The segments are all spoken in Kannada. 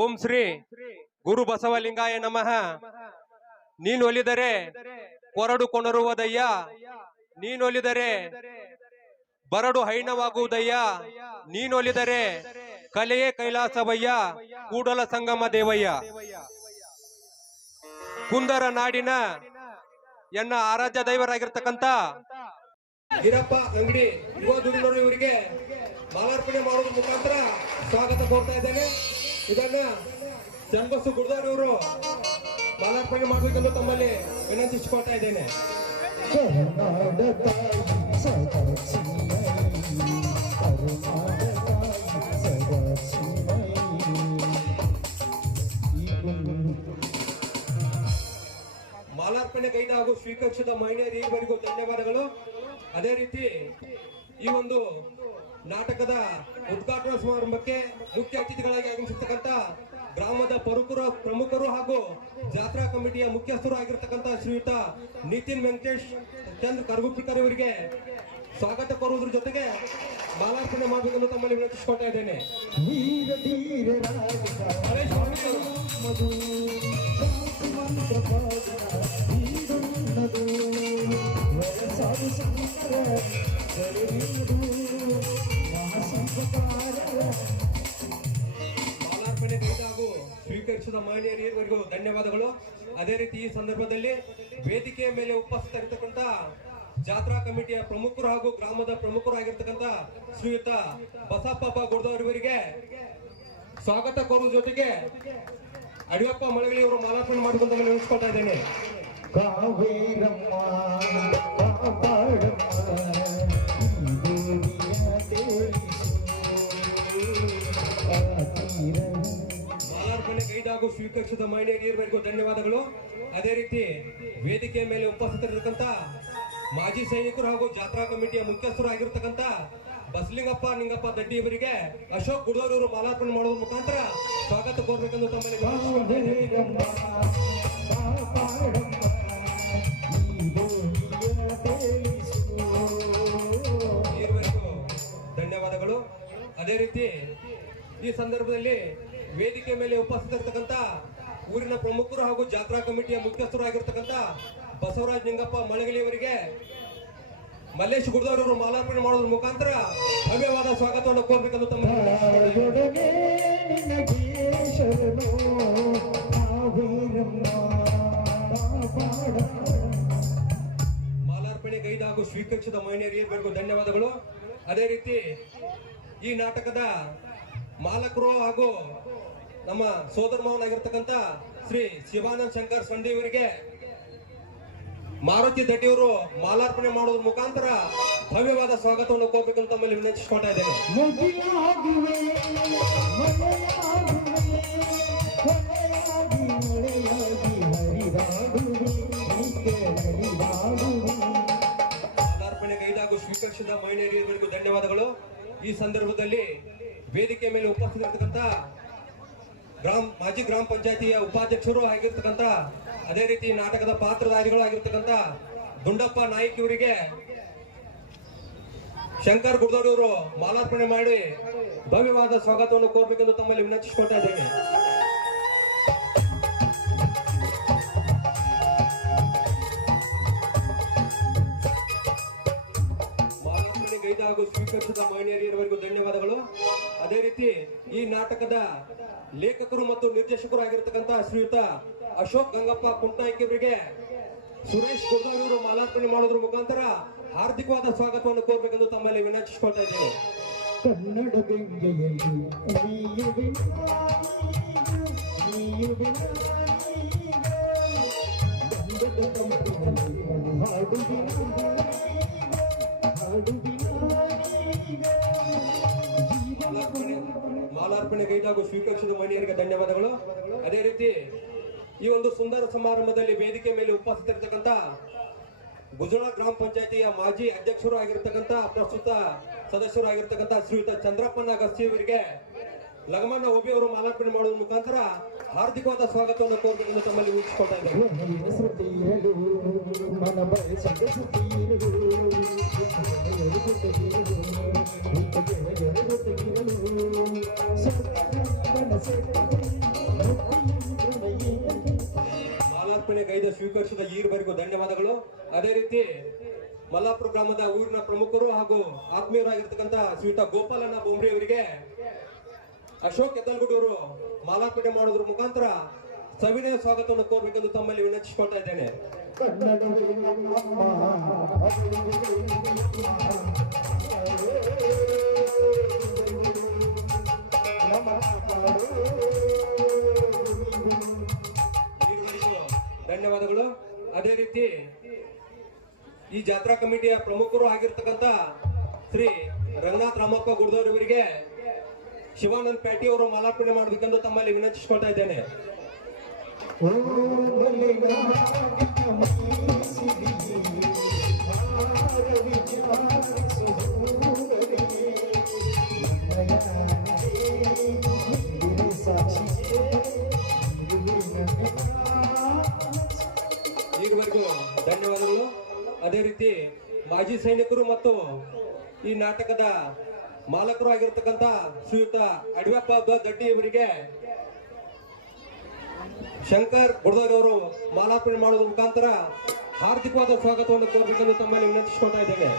ಓಂ ಶ್ರೀ ಗುರು ಬಸವಲಿಂಗಾಯ ನಮಃ. ನೀನೊಲಿದರೆ ಕೊರಡು ಕೊನರುವುದಯ್ಯ, ನೀನೊಲಿದರೆ ಬರಡು ಹೈನವಾಗುವುದಯ್ಯ, ನೀನೊಲಿದರೆ ಕಲೆಯೇ ಕೈಲಾಸವಯ್ಯ, ಕೂಡಲ ಸಂಗಮ ದೇವಯ್ಯ. ಕುಂದರ ನಾಡಿನ ಎನ್ನ ಆರಾಧ್ಯ ದೈವರಾಗಿರ್ತಕ್ಕಂಥ ಹಿರಪ್ಪ ಅಂಗಡಿ ಯುವ ದುಡಿನವರು ಇವರಿಗೆ ಮಾಲಾರ್ಪಣೆ ಮಾಡುವ ಮುಖಾಂತರ ಸ್ವಾಗತ ಕೋರ್ತಾ ಇದ್ದೇನೆ. ಇದನ್ನ ಚನ್ನಬಸು ಗುರುದವರು ಮಾಲಾರ್ಪಣೆ ಮಾಡಬೇಕೆಂದು ತಮ್ಮಲ್ಲಿ ವಿನಂತಿಸಿಕೊಳ್ತಾ ಇದ್ದೇನೆ. ಮಾಲಾರ್ಪಣೆ ಕೈದ ಹಾಗೂ ಸ್ವೀಕರಿಸಿದ ಮಹಿಳೆಯರಿಗೂ ಧನ್ಯವಾದಗಳು. ಅದೇ ರೀತಿ ಈ ಒಂದು ನಾಟಕದ ಉದ್ಘಾಟನಾ ಸಮಾರಂಭಕ್ಕೆ ಮುಖ್ಯ ಅತಿಥಿಗಳಾಗಿ ಆಗಮಿಸಿರ್ತಕ್ಕಂಥ ಗ್ರಾಮದ ಪ್ರಮುಖರು ಹಾಗೂ ಜಾತ್ರಾ ಕಮಿಟಿಯ ಮುಖ್ಯಸ್ಥರು ಆಗಿರ್ತಕ್ಕಂಥ ಶ್ರೀಯುತ ನಿತಿನ್ ವೆಂಕಟೇಶ್ ಚಂದ್ರ ಕರಗುಪ್ಪಿಕರ್ ಇವರಿಗೆ ಸ್ವಾಗತ ಕೋರುವುದ್ರ ಜೊತೆಗೆ ಮಾಲಾರ್ಪಣೆ ಮಾಡಬೇಕೆಂದು ತಮ್ಮಲ್ಲಿ ವಿನಂತಿಸಿಕೊಳ್ತಾ ಇದ್ದೇನೆ. ಮಾಲಾರ್ಪಣೆ ಕೈದ ಹಾಗೂ ಸ್ವೀಕರಿಸಿದ ಮಹಿಳೆಯರಿಗೂ ಧನ್ಯವಾದಗಳು. ಅದೇ ರೀತಿ ಈ ಸಂದರ್ಭದಲ್ಲಿ ವೇದಿಕೆಯ ಮೇಲೆ ಉಪಸ್ಥಿತರಿರ್ತಕ್ಕಂಥ ಜಾತ್ರಾ ಕಮಿಟಿಯ ಪ್ರಮುಖರು ಹಾಗೂ ಗ್ರಾಮದ ಪ್ರಮುಖರಾಗಿರ್ತಕ್ಕಂಥ ಶ್ರೀಯುತ ಬಸಪ್ಪ ಗುರ್ದವರಿಗೆ ಸ್ವಾಗತ ಕೋರುವ ಜೊತೆಗೆ ಅಡಿಯಪ್ಪ ಮಳಗಳಿ ಅವರು ಮಾಲಾರ್ಪಣೆ ಮಾಡುವಂತ ನೆನೆಸ್ಕೊಳ್ತಾ ಇದ್ದೇನೆ. ಮಾಲಾರ್ಪಣೆ ಕೈದ ಹಾಗೂ ಸ್ವೀಕರಿಸಿದ ಮಹಿಳೆಯರಿಗೂ ಧನ್ಯವಾದಗಳು. ಅದೇ ರೀತಿ ವೇದಿಕೆಯ ಮೇಲೆ ಉಪಸ್ಥಿತರಿರ್ತಕ್ಕಂಥ ಮಾಜಿ ಸೈನಿಕರು ಹಾಗೂ ಜಾತ್ರಾ ಕಮಿಟಿಯ ಮುಖ್ಯಸ್ಥರು ಆಗಿರ್ತಕ್ಕಂಥ ಬಸಲಿಂಗಪ್ಪ ನಿಂಗಪ್ಪ ದಡ್ಡಿ ಇವರಿಗೆ ಅಶೋಕ್ ಗುಡೋರ್ ಅವರು ಮಾಲಾರ್ಪಣೆ ಮಾಡುವ ಮುಖಾಂತರ ಸ್ವಾಗತ ಕೋರಬೇಕೆಂದು ತಮ್ಮಲ್ಲಿ ಧನ್ಯವಾದಗಳು. ಅದೇ ರೀತಿ ಈ ಸಂದರ್ಭದಲ್ಲಿ ವೇದಿಕೆ ಮೇಲೆ ಉಪಸ್ಥಿತರಿರ್ತಕ್ಕಂಥ ಊರಿನ ಪ್ರಮುಖರು ಹಾಗೂ ಜಾತ್ರಾ ಕಮಿಟಿಯ ಮುಖ್ಯಸ್ಥರು ಆಗಿರ್ತಕ್ಕಂಥ ಬಸವರಾಜ್ ನಿಂಗಪ್ಪ ಮಳಗಲಿ ಅವರಿಗೆ ಮಲ್ಲೇಶ್ ಗುಡ್ದವರು ಮಾಲಾರ್ಪಣೆ ಮಾಡೋದ್ರ ಮುಖಾಂತರ ಭವ್ಯವಾದ ಸ್ವಾಗತವನ್ನು ಕೋರಬೇಕೆಂದು ತಮ್ಮ ಮಾಲಾರ್ಪಣೆ ಕೈದ ಹಾಗೂ ಸ್ವೀಕರಿಸಿದ ಮಹಿಳೆಯರಿಗೂ ಧನ್ಯವಾದಗಳು. ಅದೇ ರೀತಿ ಈ ನಾಟಕದ ಮಾಲಕರು ಹಾಗೂ ನಮ್ಮ ಸೋದರ ಮಾವನಾಗಿರ್ತಕ್ಕಂಥ ಶ್ರೀ ಶಿವಾನಂದ್ ಶಂಕರ್ ಸಂಡಿ ಅವರಿಗೆ ಮಾರುತಿ ದಡ್ಡಿಯವರು ಮಾಲಾರ್ಪಣೆ ಮಾಡೋದ್ರ ಮುಖಾಂತರ ಭವ್ಯವಾದ ಸ್ವಾಗತವನ್ನು ಕೋರಬೇಕೆಂದು ತಮ್ಮಲ್ಲಿ ವಿನಂತಿಸಿಕೊಳ್ತಾ ಇದ್ದೇನೆ. ಮಾಲಾರ್ಪಣೆ ಕೈದ ಹಾಗೂ ಸ್ವೀಕರಿಸಿದ ಮಹಿಳೆಯರಿಗೂ ಧನ್ಯವಾದಗಳು. ಈ ಸಂದರ್ಭದಲ್ಲಿ ವೇದಿಕೆ ಮೇಲೆ ಉಪಸ್ಥಿತರಿರ್ತಕ್ಕಂಥ ಮಾಜಿ ಗ್ರಾಮ ಪಂಚಾಯತಿಯ ಉಪಾಧ್ಯಕ್ಷರು ಆಗಿರ್ತಕ್ಕಂಥ ಅದೇ ರೀತಿ ನಾಟಕದ ಪಾತ್ರಧಾರಿಗಳು ಆಗಿರ್ತಕ್ಕಂಥ ದುಂಡಪ್ಪ ನಾಯ್ಕ ಇವರಿಗೆ ಶಂಕರ್ ಗುಡ್ದೋಡವರು ಮಾಲಾರ್ಪಣೆ ಮಾಡಿ ಭವ್ಯವಾದ ಸ್ವಾಗತವನ್ನು ಕೋರಬೇಕೆಂದು ತಮ್ಮಲ್ಲಿ ವಿನಂತಿಸಿಕೊಳ್ತಾ ಇದ್ದೇನೆ. ಮಾಲಾರ್ಪಣೆ ಕೈದ ಹಾಗೂ ಸ್ವೀಕರಿಸಿದ ಮಹಿಳೆಯರಿಗೂ ಧನ್ಯವಾದಗಳು. ಅದೇ ರೀತಿ ಈ ನಾಟಕದ ಲೇಖಕರು ಮತ್ತು ನಿರ್ದೇಶಕರು ಆಗಿರ್ತಕ್ಕಂಥ ಶ್ರೀಯುತ ಅಶೋಕ್ ಗಂಗಪ್ಪ ಕುಂಟಾಯ್ಕ ಇವರಿಗೆ ಸುರೇಶ್ ಗುರ್ದವರು ಮಾಲಾರ್ಪಣೆ ಮಾಡೋದ್ರ ಮುಖಾಂತರ ಹಾರ್ದಿಕವಾದ ಸ್ವಾಗತವನ್ನು ಕೋರಬೇಕೆಂದು ತಮ್ಮಲ್ಲಿ ವಿನಂತಿಸಿಕೊಳ್ತಾ ಇದ್ದೇನೆ. ಕನ್ನಡ ಮಾಲಾರ್ಪಣೆ ಕೈದ ಹಾಗೂ ಸ್ವೀಕರಿಸಿದ ಮಹಿಳೆಯರಿಗೆ ಧನ್ಯವಾದಗಳು. ಅದೇ ರೀತಿ ಈ ಒಂದು ಸುಂದರ ಸಮಾರಂಭದಲ್ಲಿ ವೇದಿಕೆ ಮೇಲೆ ಉಪಸ್ಥಿತರಿರ್ತಕ್ಕಂಥ ಗುಜಳ ಗ್ರಾಮ ಪಂಚಾಯತಿಯ ಮಾಜಿ ಅಧ್ಯಕ್ಷರು ಆಗಿರ್ತಕ್ಕಂಥ ಪ್ರಸ್ತುತ ಸದಸ್ಯರು ಆಗಿರ್ತಕ್ಕಂಥ ಶ್ರೀಯುತ ಚಂದ್ರಪ್ಪನ ಗಸ್ತಿ ಅವರಿಗೆ ಲಗಮನ್ನ ಓಬಿ ಅವರು ಮಾಲಾರ್ಪಣೆ ಮಾಡುವ ಮುಖಾಂತರ ಹಾರ್ದಿಕವಾದ ಸ್ವಾಗತವನ್ನು ಕೋರ್ಬೇಕು ತಮ್ಮಲ್ಲಿ ವೀಕ್ಷಿಸ್ಕೊಳ್ತಾ ಇದ್ದಾರೆ. ಮಾಲಾರ್ಪಣೆ ಗೈದ ಸ್ವೀಕರಿಸಿದ ಈವರೆಗೂ ಧನ್ಯವಾದಗಳು. ಅದೇ ರೀತಿ ಮಲ್ಲಾಪುರ ಗ್ರಾಮದ ಊರಿನ ಪ್ರಮುಖರು ಹಾಗೂ ಆತ್ಮೀಯರಾಗಿರ್ತಕ್ಕಂಥ ಶ್ರೀಯುತ ಗೋಪಾಲಣ್ಣ ಬೊಂಬ್ರಿ ಅವರಿಗೆ ಅಶೋಕ್ ಎದ್ದಲ್ಗುಡಿ ಅವರು ಮಾಲಾರ್ಪಣೆ ಮಾಡೋದ್ರ ಮುಖಾಂತರ ಸವಿನಯ ಸ್ವಾಗತವನ್ನು ಕೋರ್ಬೇಕೆಂದು ತಮ್ಮಲ್ಲಿ ವಿನಂತಿಸಿಕೊಳ್ತಾ ಇದ್ದೇನೆ. ಧನ್ಯವಾದಗಳು. ಅದೇ ರೀತಿ ಈ ಜಾತ್ರಾ ಕಮಿಟಿಯ ಪ್ರಮುಖರು ಆಗಿರ್ತಕ್ಕಂಥ ಶ್ರೀ ರಂಗನಾಥ್ ರಾಮಪ್ಪ ಗುಡ್ದವ್ರ ಇವರಿಗೆ ಶಿವಾನಂದ್ ಪ್ಯಾಟಿ ಅವರು ಮಾಲಾರ್ಪಣೆ ಮಾಡಬೇಕೆಂದು ತಮ್ಮಲ್ಲಿ ವಿನಂತಿಸಿಕೊಳ್ತಾ ಇದ್ದೇನೆ. ಈವರೆಗೂ ಧನ್ಯವಾದಗಳು. ಅದೇ ರೀತಿ ಮಾಜಿ ಸೈನಿಕರು ಮತ್ತು ಈ ನಾಟಕದ ಮಾಲಕರು ಆಗಿರ್ತಕ್ಕಂಥ ಶ್ರೀಯುತ ಅಡ್ವಪ್ಪ ದಡ್ಡಿ ಅವರಿಗೆ ಶಂಕರ್ ಗುಡ್ದೋರ್ ಅವರು ಮಾಲಾರ್ಪಣೆ ಮಾಡೋದ್ರ ಮುಖಾಂತರ ಹಾರ್ದಿಕವಾದ ಸ್ವಾಗತವನ್ನು ಕೋರಬೇಕೆಂದು ತಮ್ಮಲ್ಲಿ ವಿನಂತಿಸಿಕೊಳ್ತಾ ಇದ್ದೇನೆ.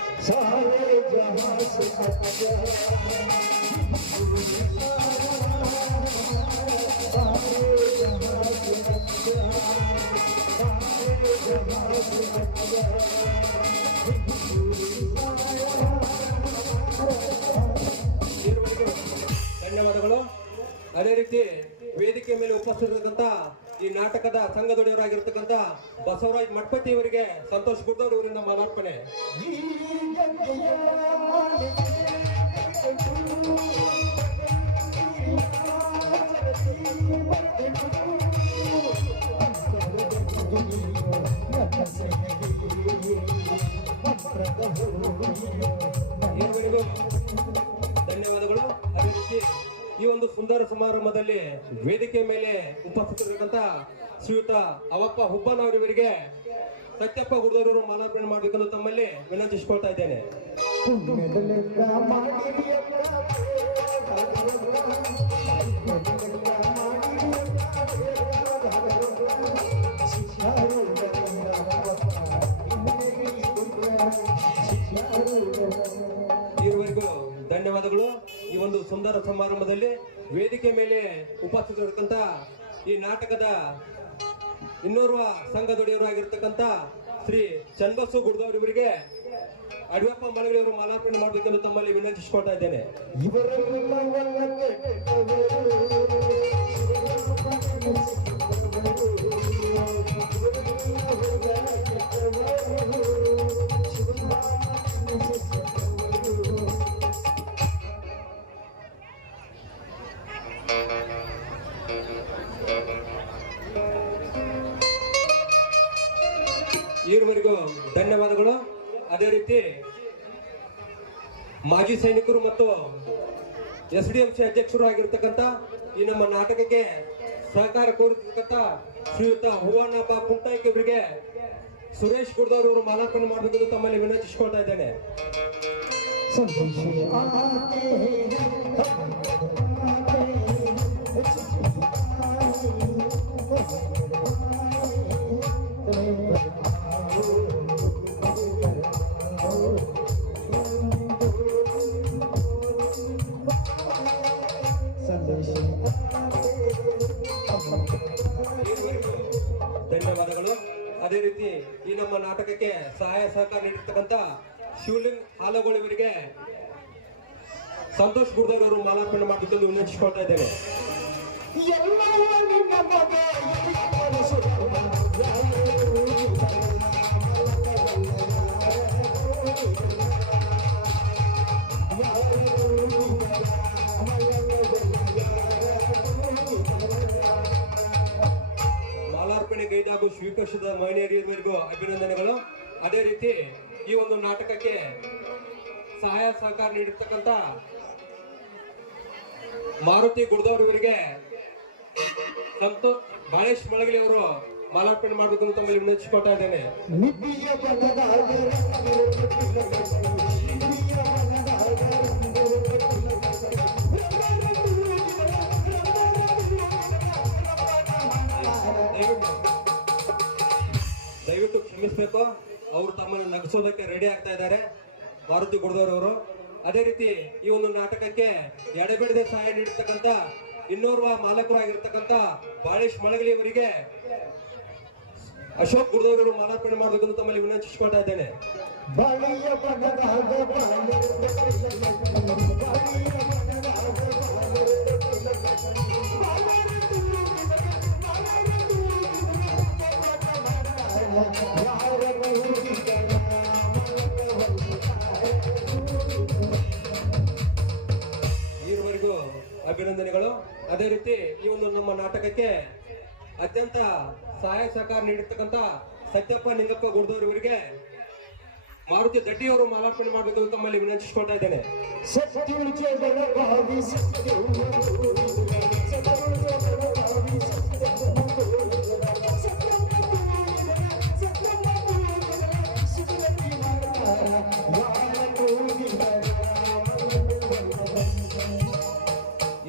ಧನ್ಯವಾದಗಳು. ಅದೇ ರೀತಿ ವೇದಿಕೆ ಮೇಲೆ ಉಪಸ್ಥಿತರಿರ್ತಕ್ಕಂಥ ಈ ನಾಟಕದ ಸಂಘದೊಡೆಯವರಾಗಿರ್ತಕ್ಕಂಥ ಬಸವರಾಜ್ ಮಠಪತಿ ಅವರಿಗೆ ಸಂತೋಷ್ ಗುಡ್ದವ್ರ ಅವರಿಂದ ಮಾಲಾರ್ಪಣೆ. ಧನ್ಯವಾದಗಳು. ಅದೇ ರೀತಿ ಈ ಒಂದು ಸುಂದರ ಸಮಾರಂಭದಲ್ಲಿ ವೇದಿಕೆ ಮೇಲೆ ಉಪಸ್ಥಿತರಿರ್ತಕ್ಕಂಥ ಶ್ರೀಯುತ ಅವಪ್ಪ ಹುಬ್ಬನವರಿಗೆ ಸತ್ಯಪ್ಪ ಗುಡ್ದವರು ಮಾಲಾರ್ಪಣೆ ಮಾಡಬೇಕೆಂದು ತಮ್ಮಲ್ಲಿ ವಿನಂತಿಸಿಕೊಳ್ತಾ ಇದ್ದೇನೆ. ಈವರೆಗೂ ಧನ್ಯವಾದಗಳು. ಈ ಒಂದು ಸುಂದರ ಸಮಾರಂಭದಲ್ಲಿ ವೇದಿಕೆ ಮೇಲೆ ಉಪಸ್ಥಿತರಿರ್ತಕ್ಕಂಥ ಈ ನಾಟಕದ ಇನ್ನೋರ್ವ ಸಂಘದೊಡೆಯವರಾಗಿರ್ತಕ್ಕಂಥ ಶ್ರೀ ಚನ್ನಬಸು ಗುಡ್ದವ್ರ ಇವರಿಗೆ ಅಡ್ವಪ್ಪ ಮಳವಳ್ಳಿಯವರು ಮಾಲಾರ್ಪಣೆ ಮಾಡಬೇಕೆಂದು ತಮ್ಮಲ್ಲಿ ವಿನಂತಿಸಿಕೊಳ್ತಾ ಇದ್ದೇನೆ. ಈವರೆಗೂ ಧನ್ಯವಾದಗಳು. ಅದೇ ರೀತಿ ಮಾಜಿ ಸೈನಿಕರು ಮತ್ತು SDMC ಅಧ್ಯಕ್ಷರು ಆಗಿರ್ತಕ್ಕಂಥ ಈ ನಮ್ಮ ನಾಟಕಕ್ಕೆ ಸಹಕಾರ ಕೋರಿರ್ತಕ್ಕಂಥ ಶ್ರೀಯುತ ಹೂವಣ್ಣಪ್ಪ ಕುಂಟಾಯ್ಕೆ ಅವರಿಗೆ ಸುರೇಶ್ ಗುಡ್ದವ್ರ ಅವರು ಮಾಲಾರ್ಪಣೆ ಮಾಡಬೇಕೆಂದು ತಮ್ಮಲ್ಲಿ ವಿನಂತಿಸಿಕೊಳ್ತಾ ಇದ್ದೇನೆ. ಧನ್ಯವಾದಗಳು. ಅದೇ ರೀತಿ ಈ ನಮ್ಮ ನಾಟಕಕ್ಕೆ ಸಹಾಯ ಸಹಕಾರ ನೀಡಿರ್ತಕ್ಕಂಥ ಶಿವಲಿಂಗ್ ಹಾಲಗೋಳಿವರಿಗೆ ಸಂತೋಷ್ ಗುಡ್ದವ್ರ ಅವರು ಮಾಲಾರ್ಪಣೆ ಮಾಡಬೇಕೆಂದು ವಿನಂತಿಸಿಕೊಳ್ತಾ ಇದ್ದೇನೆ. ಮಾಲಾರ್ಪಣೆ ಗೈದ ಹಾಗೂ ಸ್ವೀಕರಿಸಿದ ಮಹಿಳೆಯರಿಗೂ ಅಭಿನಂದನೆಗಳು. ಅದೇ ರೀತಿ ಈ ಒಂದು ನಾಟಕಕ್ಕೆ ಸಹಾಯ ಸಹಕಾರ ನೀಡಿರ್ತಕ್ಕಂಥ ಮಾರುತಿ ಗುಡ್ದವ್ರು ಇವರಿಗೆ ಸಂತೋಷ್ ಬಾಳೇಶ್ ಮಳಗಲಿ ಅವರು ಮಾಲಾರ್ಪಣೆ ಮಾಡಬೇಕು ಅಂತ ತಮ್ಮಲ್ಲಿ ವಿನಂತಿಸಿಕೊಳ್ತಾ ಇದ್ದೇನೆ. ದಯವಿಟ್ಟು ಕ್ಷಮಿಸಬೇಕು, ಅವರು ತಮ್ಮನ್ನು ನಗಿಸೋದಕ್ಕೆ ರೆಡಿ ಆಗ್ತಾ ಇದ್ದಾರೆ ಮಾರುತಿ ಗುಡ್ದವ್ರವರು. ಅದೇ ರೀತಿ ಈ ಒಂದು ನಾಟಕಕ್ಕೆ ಎಡೆಬಿಡದೆ ಸಹಾಯ ನೀಡಿರ್ತಕ್ಕಂಥ ಇನ್ನೋರ್ವ ಮಾಲಕರಾಗಿರ್ತಕ್ಕಂಥ ಬಾಳೇಶ್ ಮಳಗಲಿ ಅವರಿಗೆ ಅಶೋಕ್ ಗುಡ್ದವ್ರವರು ಮಾಲಾರ್ಪಣೆ ಮಾಡಬೇಕು ಅಂತ ತಮ್ಮಲ್ಲಿ ವಿನಂತಿಸಿಕೊಳ್ತಾ ಇದ್ದೇನೆ. ಈವರೆಗೂ ಅಭಿನಂದನೆಗಳು. ಅದೇ ರೀತಿ ಈ ಒಂದು ನಮ್ಮ ನಾಟಕಕ್ಕೆ ಅತ್ಯಂತ ಸಹಾಯ ಸಹಕಾರ ನೀಡಿರ್ತಕ್ಕಂಥ ಸತ್ಯಪ್ಪ ನಿಂಗಪ್ಪ ಗುಡ್ದವ್ರು ಇವರಿಗೆ ಮಾರುತಿ ದಡ್ಡಿಯವರು ಮಾಲಾರ್ಪಣೆ ಮಾಡಬೇಕು ಅಂತ ತಮ್ಮಲ್ಲಿ ವಿನಂತಿಸಿಕೊಳ್ತಾ ಇದ್ದೇನೆ.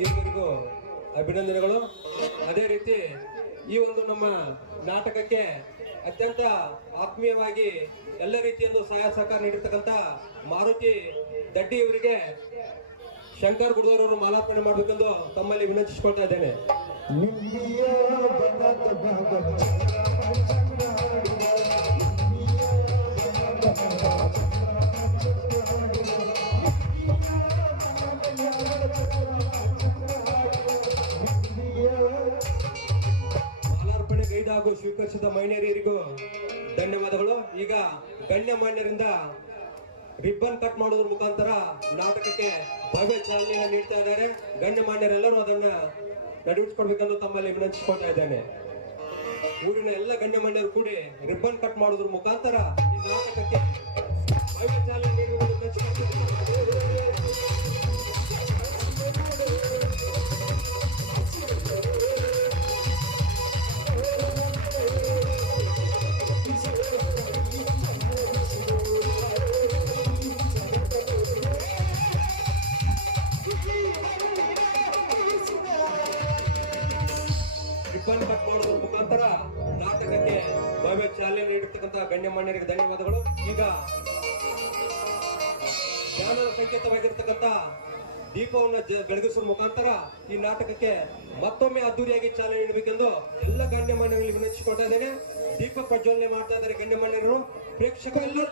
ಈವರೆಗೂ ಅಭಿನಂದನೆಗಳು. ಅದೇ ರೀತಿ ಈ ಒಂದು ನಮ್ಮ ನಾಟಕಕ್ಕೆ ಅತ್ಯಂತ ಆತ್ಮೀಯವಾಗಿ ಎಲ್ಲ ರೀತಿಯೊಂದು ಸಹಾಯ ಸಹಕಾರ ನೀಡಿರ್ತಕ್ಕಂಥ ಮಾರುತಿ ದಡ್ಡಿ ಇವರಿಗೆ ಶಂಕರ್ ಗುಡ್ದವ್ರವರು ಮಾಲಾರ್ಪಣೆ ಮಾಡಬೇಕೆಂದು ತಮ್ಮಲ್ಲಿ ವಿನಂತಿಸಿಕೊಳ್ತಾ ಇದ್ದೇನೆ. ಹಾಗೂ ಸ್ವೀಕರಿಸಿದ ಮಹಿಳೆಯರಿಗೂ ಧನ್ಯವಾದಗಳು. ಈಗ ಗಣ್ಯಮಾನ್ಯರಿಂದ ರಿಬ್ಬನ್ ಕಟ್ ಮಾಡೋದ್ರ ಮುಖಾಂತರ ನಾಟಕಕ್ಕೆ ಭವ್ಯ ಚಾಲನೆ ನೀಡ್ತಾ ಇದ್ದಾರೆ. ಗಣ್ಯಮಾನ್ಯರೆಲ್ಲರೂ ಅದನ್ನ ನಡೆಸಿಕೊಡ್ಬೇಕೆಂದು ತಮ್ಮಲ್ಲಿ ವಿನಂತಿಸಿಕೊಳ್ತಾ ಇದ್ದೇನೆ. ಊರಿನ ಎಲ್ಲ ಗಣ್ಯಮಾನ್ಯರು ಕೂಡಿ ರಿಬ್ಬನ್ ಕಟ್ ಮಾಡೋದ್ರ ಮುಖಾಂತರ ಈ ನಾಟಕಕ್ಕೆ ಭವ್ಯ ಚಾಲನೆ ನೀಡುವುದು ವಿನಂತಿಸಿಕೊಳ್ತಿದ್ದೇನೆ. ರಿಬ್ಬನ್ ಕಟ್ ಮಾಡೋದ್ರ ಮುಖಾಂತರ ನಾಟಕಕ್ಕೆ ಭವ್ಯ ಚಾಲನೆ ನೀಡಿರ್ತಕ್ಕಂಥ ಗಣ್ಯಮಾನ್ಯರಿಗೆ ಧನ್ಯವಾದಗಳು. ಈಗ ಜ್ಞಾನದ ಸಂಕೇತವಾಗಿರ್ತಕ್ಕಂಥ ದೀಪವನ್ನು ಬೆಳಗಿಸುವ ಮುಖಾಂತರ ಈ ನಾಟಕಕ್ಕೆ ಮತ್ತೊಮ್ಮೆ ಅದ್ದೂರಿಯಾಗಿ ಚಾಲನೆ ನೀಡಬೇಕೆಂದು ಎಲ್ಲ ಗಣ್ಯಮಾನ್ಯರಲ್ಲಿ ವಿನಂತಿಸಿಕೊಳ್ತಾ ಇದ್ದೇನೆ. ದೀಪ ಪ್ರಜ್ವಲನೆ ಮಾಡ್ತಾ ಇದ್ದಾರೆ ಗಣ್ಯಮಾನ್ಯರು. ಪ್ರೇಕ್ಷಕರೆಲ್ಲರೂ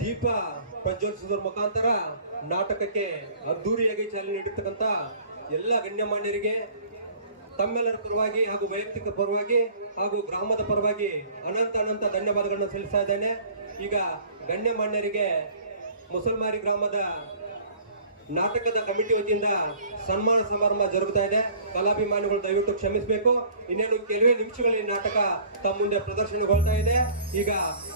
ದೀಪ ಪ್ರಜ್ವಲಿಸುವುದರ ಮುಖಾಂತರ ನಾಟಕಕ್ಕೆ ಅದ್ದೂರಿಯಾಗಿ ಚಾಲನೆ ನೀಡಿರ್ತಕ್ಕಂಥ ಎಲ್ಲ ಗಣ್ಯಮಾನ್ಯರಿಗೆ ತಮ್ಮೆಲ್ಲರ ಪರವಾಗಿ ಹಾಗೂ ವೈಯಕ್ತಿಕ ಪರವಾಗಿ ಹಾಗೂ ಗ್ರಾಮದ ಪರವಾಗಿ ಅನಂತ ಧನ್ಯವಾದಗಳನ್ನು ಸಲ್ಲಿಸ್ತಾ ಇದ್ದೇನೆ. ಈಗ ಗಣ್ಯಮಾನ್ಯರಿಗೆ ಮುಸಲ್ಮಾರಿ ಗ್ರಾಮದ ನಾಟಕದ ಕಮಿಟಿ ವತಿಯಿಂದ ಸನ್ಮಾನ ಸಮಾರಂಭ ಜರುಗುತ್ತಾ ಇದೆ. ಕಲಾಭಿಮಾನಿಗಳು ದಯವಿಟ್ಟು ಕ್ಷಮಿಸಬೇಕು. ಇನ್ನೇನು ಕೆಲವೇ ನಿಮಿಷಗಳಲ್ಲಿ ನಾಟಕ ತಮ್ಮ ಮುಂದೆ ಪ್ರದರ್ಶನಗೊಳ್ತಾ ಇದೆ. ಈಗ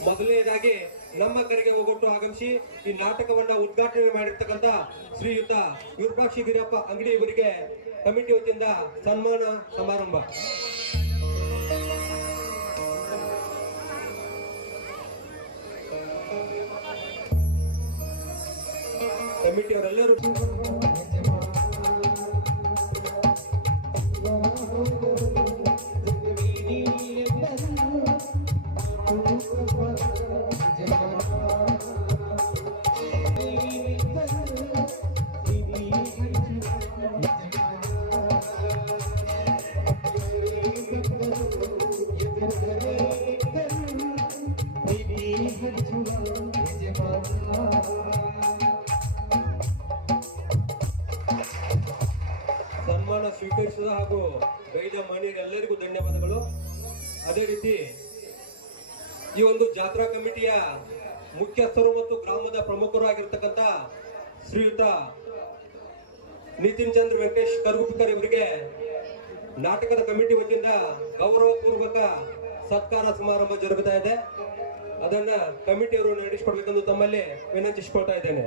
ಮೊದಲನೇದಾಗಿ ನಮ್ಮ ಕರೆಗೆ ಹೋಗೊಟ್ಟು ಆಗಮಿಸಿ ಈ ನಾಟಕವನ್ನ ಉದ್ಘಾಟನೆ ಮಾಡಿರ್ತಕ್ಕಂಥ ಶ್ರೀಯುತ ವಿರೂಪಾಕ್ಷ ಗಿರಿಯಪ್ಪ ಅಂಗಡಿ ಇವರಿಗೆ ಕಮಿಟಿ ವತಿಯಿಂದ ಸನ್ಮಾನ ಸಮಾರಂಭ. ಕಮಿಟಿಯವರೆಲ್ಲರೂ ಸನ್ಮಾನ ಸ್ವೀಕರಿಸಿದ ಹಾಗೂ ಗೈದ ಮಾನ್ಯರೆಲ್ಲರಿಗೂ ಧನ್ಯವಾದಗಳು. ಅದೇ ರೀತಿ ಈ ಒಂದು ಜಾತ್ರಾ ಕಮಿಟಿಯ ಮುಖ್ಯಸ್ಥರು ಮತ್ತು ಗ್ರಾಮದ ಪ್ರಮುಖರು ಆಗಿರ್ತಕ್ಕಂಥ ಶ್ರೀಯುತ ನಿತಿನ್ ಚಂದ್ರ ವೆಂಕಟೇಶ್ ಕರ್ಗುಪಿಕರ್ ಇವರಿಗೆ ನಾಟಕದ ಕಮಿಟಿ ವತಿಯಿಂದ ಗೌರವ ಪೂರ್ವಕ ಸತ್ಕಾರ ಸಮಾರಂಭ ಜರುಗುತ್ತಾ ಇದೆ. ಅದನ್ನ ಕಮಿಟಿಯವರು ನಡೆಸಿಕೊಡ್ಬೇಕೆಂದು ತಮ್ಮಲ್ಲಿ ವಿನಂತಿಸಿಕೊಳ್ತಾ ಇದ್ದೇನೆ.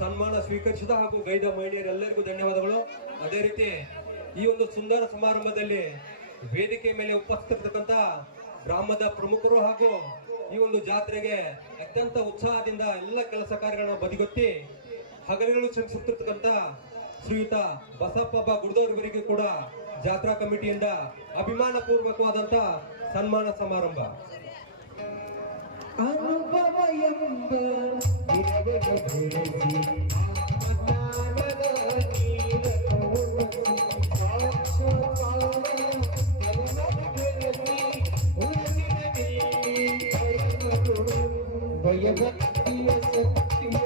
ಸನ್ಮಾನ ಸ್ವೀಕರಿಸಿದ ಹಾಗೂ ಗೈದ ಮಹಿಳೆಯರೆಲ್ಲರಿಗೂ ಧನ್ಯವಾದಗಳು. ಅದೇ ರೀತಿ ಈ ಒಂದು ಸುಂದರ ಸಮಾರಂಭದಲ್ಲಿ ವೇದಿಕೆ ಮೇಲೆ ಉಪಸ್ಥಿತರ್ತಕ್ಕಂಥ ಗ್ರಾಮದ ಪ್ರಮುಖರು ಹಾಗೂ ಈ ಒಂದು ಜಾತ್ರೆಗೆ ಅತ್ಯಂತ ಉತ್ಸಾಹದಿಂದ ಎಲ್ಲ ಕೆಲಸ ಕಾರ್ಯಗಳನ್ನ ಬದಿಗೊತ್ತಿ ಹಗಲಿಗಳು ಶ್ರಮಿಸುತ್ತಿರ್ತಕ್ಕಂಥ ಶ್ರೀಯುತ ಬಸಪ್ಪ ಗುಡ್ದವರಿವರಿಗೆ ಕೂಡ ಜಾತ್ರಾ ಕಮಿಟಿಯಿಂದ ಅಭಿಮಾನ ಪೂರ್ವಕವಾದಂತ ಸನ್ಮಾನ ಸಮಾರಂಭ. ಅನುಭವ ಎಂಬ ಭಯಭಕ್ತಿಯ ಶಕ್ತಿಯ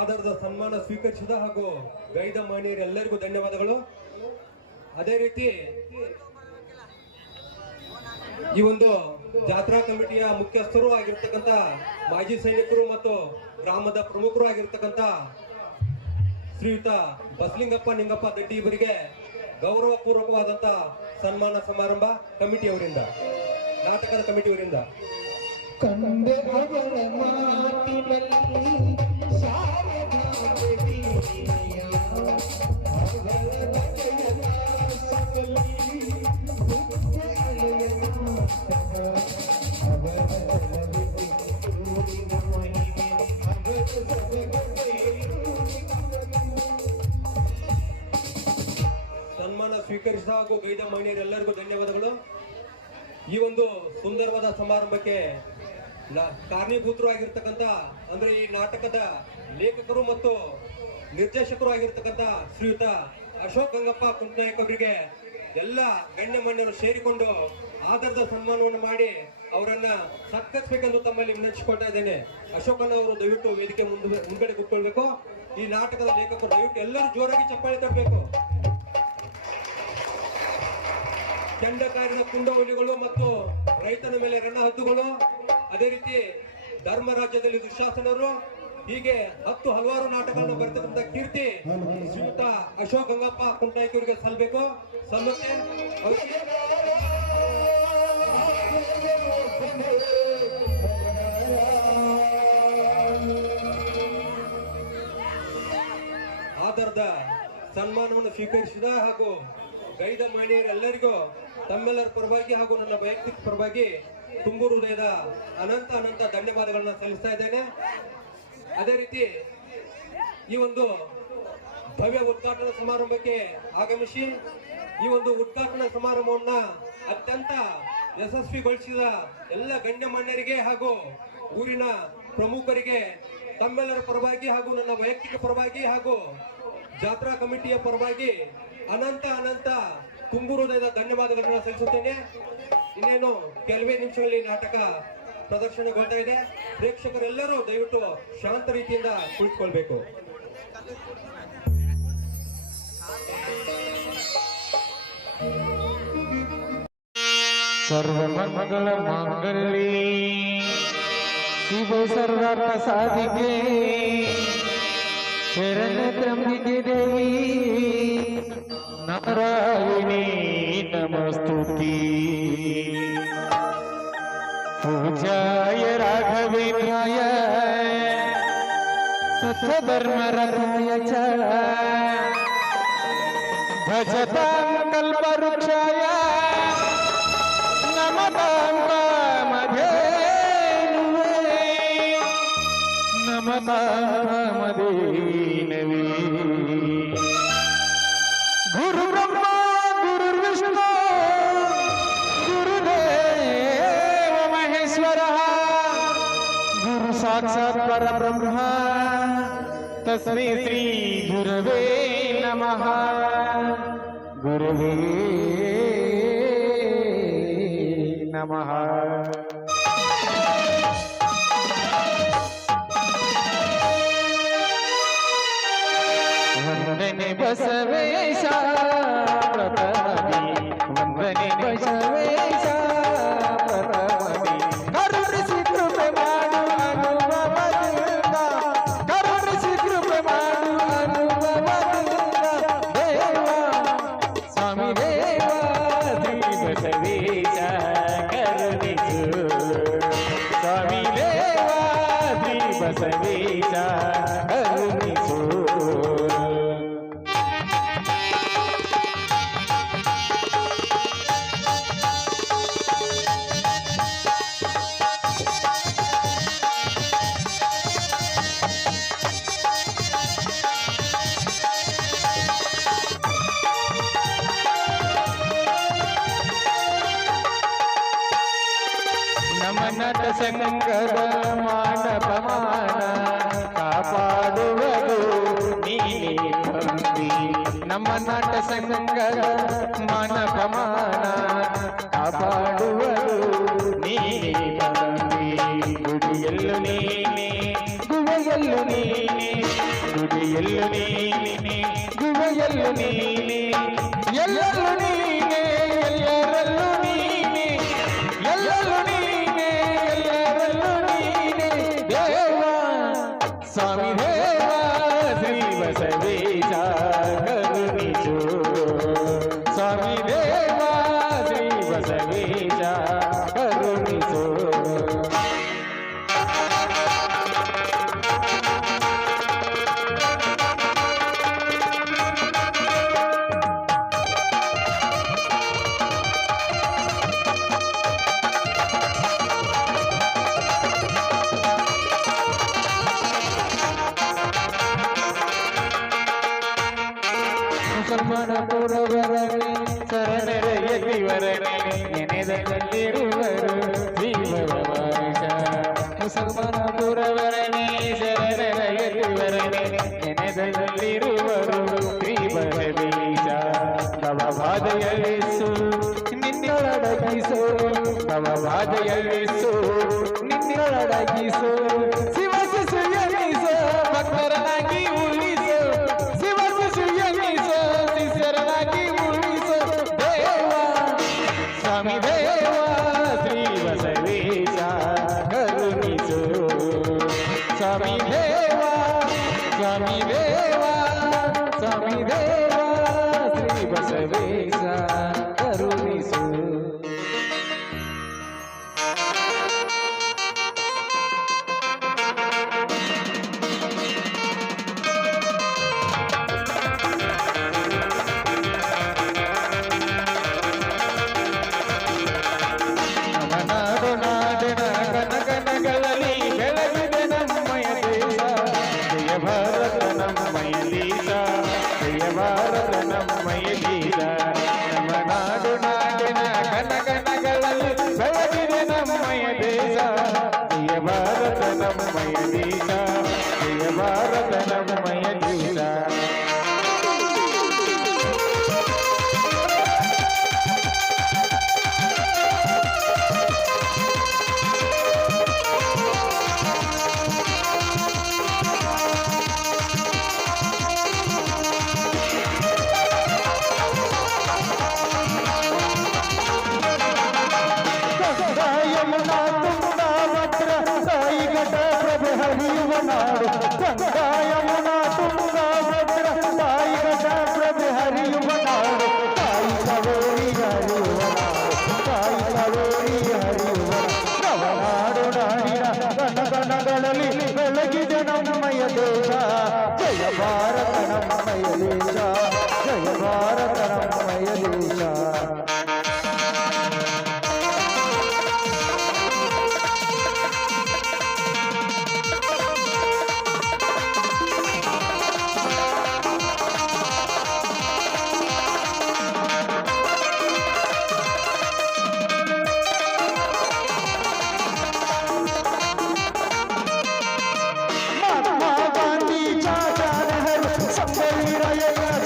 ಆಧಾರದ ಸನ್ಮಾನ ಸ್ವೀಕರಿಸಿದ ಹಾಗೂ ಗೈದ ಮಾನ್ಯರೆಲ್ಲರಿಗೂ ಧನ್ಯವಾದಗಳು. ಅದೇ ರೀತಿ ಈ ಒಂದು ಜಾತ್ರಾ ಕಮಿಟಿಯ ಮುಖ್ಯಸ್ಥರು ಆಗಿರ್ತಕ್ಕಂಥ ಮಾಜಿ ಸೈನಿಕರು ಮತ್ತು ಗ್ರಾಮದ ಪ್ರಮುಖರು ಆಗಿರ್ತಕ್ಕಂಥ ಶ್ರೀಯುತ ಬಸಲಿಂಗಪ್ಪ ನಿಂಗಪ್ಪ ದಡ್ಡಿ ಇವರಿಗೆ ಗೌರವ ಪೂರ್ವಕವಾದಂತ ಸನ್ಮಾನ ಸಮಾರಂಭ ಕಮಿಟಿಯವರಿಂದ, ನಾಟಕದ ಕಮಿಟಿಯವರಿಂದ. ಕಂಡೆ ಅವರ ಮಾತಿನಲ್ಲಿ ಸನ್ಮಾನ ಸ್ವೀಕರಿಸಿದ ಹಾಗೂ ಗೈದ ಮಹಿಳೆಯರೆಲ್ಲರಿಗೂ ಧನ್ಯವಾದಗಳು. ಈ ಒಂದು ಸುಂದರವಾದ ಸಮಾರಂಭಕ್ಕೆ ಕಾರಣೀಭೂತರು ಆಗಿರ್ತಕ್ಕಂಥ ಅಂದ್ರೆ ಈ ನಾಟಕದ ಲೇಖಕರು ಮತ್ತು ನಿರ್ದೇಶಕರು ಆಗಿರ್ತಕ್ಕಂಥ ಶ್ರೀಯುತ ಅಶೋಕ್ ಗಂಗಪ್ಪ ಕುಂಟನಾಯಕ್ ಅವರಿಗೆ ಎಲ್ಲ ಗಣ್ಯಮಾನ್ಯರು ಸೇರಿಕೊಂಡು ಆಧಾರದ ಸನ್ಮಾನವನ್ನು ಮಾಡಿ ಅವರನ್ನ ಸತ್ಕರಿಸಬೇಕೆಂದು ತಮ್ಮಲ್ಲಿ ವಿನಂತಿಸಿಕೊಳ್ತಾ ಇದ್ದೇನೆ. ಅಶೋಕಣ್ಣ ಅವರು ದಯವಿಟ್ಟು ವೇದಿಕೆ ಮುಂದ್ಗಡೆ ಕೂತ್ಕೊಳ್ಬೇಕು. ಈ ನಾಟಕದ ಲೇಖಕರು ದಯವಿಟ್ಟು ಎಲ್ಲರೂ ಜೋರಾಗಿ ಚಪ್ಪಾಳೆ ತರಬೇಕು. ಕೆಂಡಕಾರಿನ ಕುಂಡಹುಲಿಗಳು ಮತ್ತು ರೈತನ ಮೇಲೆ ರಣ ಹದ್ದುಗಳು, ಅದೇ ರೀತಿ ಧರ್ಮರಾಜ್ಯದಲ್ಲಿ ದುಶಾಸನರು, ಹೀಗೆ ಹಲವಾರು ನಾಟಕಗಳನ್ನು ಬರೆತಕ್ಕಂಥ ಕೀರ್ತಿ ಶ್ರೀಯುತ ಅಶೋಕ್ ಗಂಗಪ್ಪ ಕುಂಟನಾಯಕ್ ಅವರಿಗೆ ಸಲ್ಲಬೇಕು, ಸಲ್ಲುತ್ತೆ. ಮಟ್ಟದ ಸನ್ಮಾನವನ್ನು ಸ್ವೀಕರಿಸಿದ ಹಾಗೂ ಗೈದ ಮಹಿಳೆಯರೆಲ್ಲರಿಗೂ ತಮ್ಮೆಲ್ಲರ ಪರವಾಗಿ ಹಾಗೂ ನನ್ನ ವೈಯಕ್ತಿಕ ಪರವಾಗಿ ತುಂಬು ಹೃದಯದ ಅನಂತ ಅನಂತ ಧನ್ಯವಾದಗಳನ್ನ ಸಲ್ಲಿಸ್ತಾ ಇದ್ದೇನೆ. ಅದೇ ರೀತಿ ಈ ಒಂದು ಭವ್ಯ ಉದ್ಘಾಟನಾ ಸಮಾರಂಭಕ್ಕೆ ಆಗಮಿಸಿ ಈ ಒಂದು ಉದ್ಘಾಟನಾ ಸಮಾರಂಭವನ್ನ ಅತ್ಯಂತ ಯಶಸ್ವಿಗೊಳಿಸಿದ ಎಲ್ಲ ಗಣ್ಯಮಾನ್ಯರಿಗೆ ಹಾಗೂ ಊರಿನ ಪ್ರಮುಖರಿಗೆ ತಮ್ಮೆಲ್ಲರ ಪರವಾಗಿ ಹಾಗೂ ನನ್ನ ವೈಯಕ್ತಿಕ ಪರವಾಗಿ ಹಾಗೂ ಜಾತ್ರಾ ಕಮಿಟಿಯ ಪರವಾಗಿ ಅನಂತ ಅನಂತ ತುಂಬು ಹೃದಯದ ಧನ್ಯವಾದಗಳನ್ನ ಸಲ್ಲಿಸುತ್ತೇನೆ. ಇನ್ನೇನು ಕೆಲವೇ ನಿಮಿಷಗಳಲ್ಲಿ ನಾಟಕ ಪ್ರದರ್ಶನಗೊಳ್ತಾ ಇದೆ. ಪ್ರೇಕ್ಷಕರೆಲ್ಲರೂ ದಯವಿಟ್ಟು ಶಾಂತ ರೀತಿಯಿಂದ ಕುಳಿತುಕೊಳ್ಬೇಕು. ಸರ್ವಮಂಗಳ ಮಾಂಗಲ್ಯೆ ಶಿವ ಸರ್ವಾರ್ಥ ಸಾಧಿಕೆ ಶರಣ ತ್ರ್ಯಂಬಿಕೆ ದೇವಿ ನಾರಾಯಣಿ ನಮಸ್ತುತಿ. ಪೂಜಾಯ ರಾಘವೇಂದ್ರಾಯ ಸತ್ಯಧರ್ಮರತಾಯ ಚ ಭಜತಾಂ ಕಲ್ಪವೃಕ್ಷಾಯ ನಮತಾಂ ಕಾಮಧೇನವೇ ನಮತಾಂ ಕಾಮಧೇನವೇ. ಗುರು ಬ್ರಹ್ಮ ಗುರು ವಿಷ್ಣು ಗುರುದೇವ ಮಹೇಶ್ವರ ಗುರು ಸಾಕ್ಷಾತ್ ಪರಬ್ರಹ್ಮ ತಸ್ಮೈ ಶ್ರೀ ಗುರವೇ ನಮಃ. ಗುರುವೇ ನಮಃ. ವಂದನೆ ಬಸವೇಶ ಪ್ರಥಮದಿ ವಂದನೆ ಬಸವೇಶ ಪ್ರಥಮದಿ ಕರುಣಿಸಿ ಕೃಪೆ ಮಾಡು ಅನುಭವದಿಂದ ಕರುಣಿಸಿ ಕೃಪೆ ಮಾಡು ಅನುಭವದಿಂದ ದೇವ ಸ್ವಾಮಿ ದೇವ ಶ್ರೀ ಬಸವೇಶ ಕರುಣಿಸು ಸ್ವಾಮಿ ದೇವ ಶ್ರೀ ಬಸವೇಶ ಕರುಣಿಸು. ನಮನಟ ಸಂಗದ ಮಾನಪಮಾನ ಕಾಪಾಡುವುದು ನೀನೇ ಭಕ್ತಿ. ನಮನಟ ಸಂಗದ ಮಾನಪಮಾನ ಕಾಪಾಡುವುದು ನೀನೇ ಭಕ್ತಿ. ಗುಡಿಯಲ್ಲು ನೀನೆ ಗುವೆಯಲ್ಲು ನೀನೆ ಗುಡಿಯಲ್ಲು ನೀನೆ ಗುವೆಯಲ್ಲು ನೀನೆ ಎಲ್ಲೆಲ್ಲೂ ನೀನೆ ಎಲ್ಲರಲ್ಲೂ ನೀನೆ ಎಲ್ಲೆಲ್ಲೂ ನೀನೆ ಎಲ್ಲರಲ್ಲೂ ನೀನೆ ದೇವ ಸ್ವಾಮಿ ದೇವ ಶ್ರೀ ಬಸವೇಶ ಕರುಣಿಸು ಸ್ವಾಮಿ ದೇವ ಶ್ರೀ ಬಸವೇಶ ಕರುಣಿಸು. ಮುಸಲ್ಮಾನ ಪುರವರನೆ ಶರಣರ ಎಲ್ಲಿವರನೆ ನೆನೆದಲ್ಲಿರುವರು ಜೀವವಾಶ. ಮುಸಲ್ಮಾನ ಪುರವರನೆ ಶರಣರ ಎಲ್ಲಿವರನೆ ನೆನೆದಲ್ಲಿರುವರು ಶ್ರೀಬಸವೇಶ. ಭವಬಾಧೆಯಲ್ಲಿಸು ನಿನ್ನೊಳಡಗಿಸು ಭವಬಾಧೆಯಲ್ಲಿಸು ನಿನ್ನೊಳಡಗಿಸು ಶಿವ ಶಿಶು ಎನಿಸು ಭಕ್ತರನಾಗಿ ಉಳಿಸು ಶಿವ ಶಿಶು ಎನಿಸು ಶಿಷ್ಯರನಾಗಿ ಉಳಿಸು ದೇವ ಸ್ವಾಮಿ ದೇವ ಶ್ರೀ ಬಸವೇಶ ಕರುಣಿಸು ಸ್ವಾಮಿ ದೇವ ಸ್ವಾಮಿ ದೇವ ಸ್ವಾಮಿ ದೇವ ಶ್ರೀ ಬಸವೇಶ ಕರುಣಿಸು. ದೇಶ ಜಯ ಭಾರತ ನಮ್ಮಯ ದೇಶ ಜಯ ಭಾರತ ನಮ್ಮಯ ದೇಶ ಯಮುನಾ ತುಂಗಾ ಭದ್ರ ತಾಯಿ ಘಟ ಪ್ರಭೆ ಹರಿಯುವ ನಾಡು ಗಂಗಾ ಯಮುನಾ ತುಂಗಾ ಭದ್ರ ತಾಯಿ ಘಟ ಪ್ರಭೆ ಹರಿಯುವ ನಾಡು ತಾಯಿ ಕಾವೇರಿ ಹರಿಯುವ ನಾಡು ತಾಯಿ ಕಾವೇರಿ ಹರಿಯುವ ನವನಾಡು ನಾಡಿನ ಗಣಗಣಗಳಲ್ಲಿ ಬೆಳಗಿದೆ ನಮ್ಮಯ ದೇಶ ಜಯ ಭಾರತ ನಮ್ಮಯ ದೇಶ ಜಯ ಭಾರತ ನಮ್ಮಯ ದೇಶ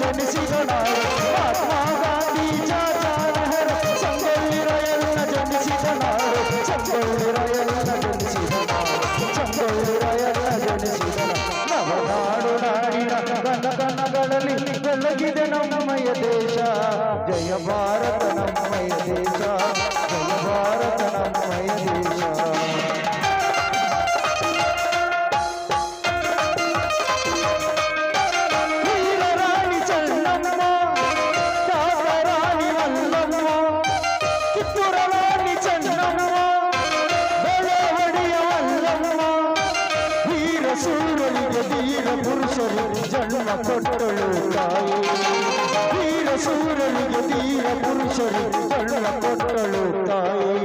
ಜನಿಸಿದ ನಾಡು ಮಹಾತ್ಮ ಗಾಂಧಿ ಚಾಚಾ ನೆಹರು ಸಂಗೊಳ್ಳಿರಾಯಣ್ಣ ಜನಿಸಿದ ನಾಡು ಸಂಗೊಳ್ಳಿರಾಯಣ್ಣ ಜನಿಸಿದ ನಾಡು ಸಂಗೊಳ್ಳಿರಾಯಣ್ಣ ಜನಿಸಿದ ನವನಾಡು ನಾಡಿನ ಗಣಗಣಗಳಲ್ಲಿ ಬೆಳಗಿದೆ ನಮ್ಮಯ ದೇಶ ಜಯ ಭಾರತ ನಮ್ಮಯ ದೇಶ ಜಯ ಭಾರತ ನಮ್ಮಯ ದೇಶ ಧೀರ ಪುರುಷರು ಜನ್ಮ ಕೊಟ್ಟಳು ತಾಯಿ ವೀರ ಸೂರನಿಗೆ ಧೀರ ಪುರುಷರು ಜನ್ಮ ಕೊಟ್ಟಳು ತಾಯಿ